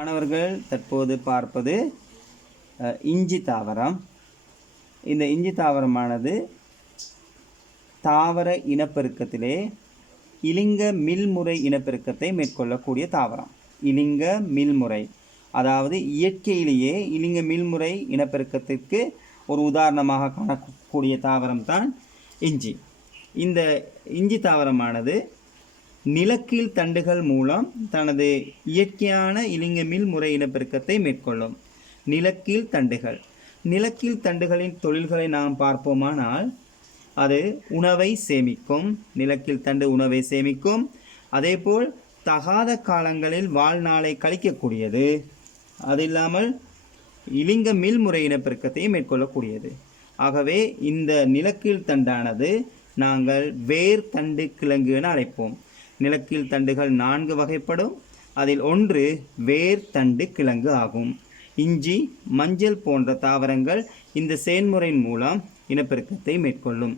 மாணவர்கள் தற்போது பார்ப்பது இஞ்சி தாவரம். இந்த இஞ்சி தாவரமானது தாவர இனப்பெருக்கத்திலே இலிங்க மில்முறை இனப்பெருக்கத்தை மேற்கொள்ளக்கூடிய தாவரம். இலிங்க மில்முறை. அதாவது இயற்கையிலேயே இலிங்க மில்முறை இனப்பெருக்கத்திற்கு ஒரு உதாரணமாக காணக்கூடிய தாவரம் தான் இஞ்சி. இந்த இஞ்சி தாவரமானது நிலக்கீழ் தண்டுகள் மூலம் தனது இயற்கையான இலிங்கமில் முறை இனப்பெருக்கத்தை மேற்கொள்ளும். நிலக்கீழ் தண்டுகள். நிலக்கீழ் தண்டுகளின் தொழில்களை நாம் பார்ப்போமானால் அது உணவை சேமிக்கும். நிலக்கீழ் தண்டு உணவை சேமிக்கும். அதேபோல் தகாத காலங்களில் வாழ்நாளை கழிக்கக்கூடியது. அது இல்லாமல் இலிங்க மில்முறை இனப்பெருக்கத்தையும் மேற்கொள்ளக்கூடியது. ஆகவே இந்த நிலக்கீழ் தண்டானது நாங்கள் வேர் தண்டு கிழங்கு என அழைப்போம். நிலக்கீழ் தண்டுகள் நான்கு வகைப்படும். அதில் ஒன்று வேர் தண்டு கிழங்கு ஆகும். இஞ்சி மஞ்சள் போன்ற தாவரங்கள் இந்த செயன்முறையின் மூலம் இனப்பெருக்கத்தை மேற்கொள்ளும்.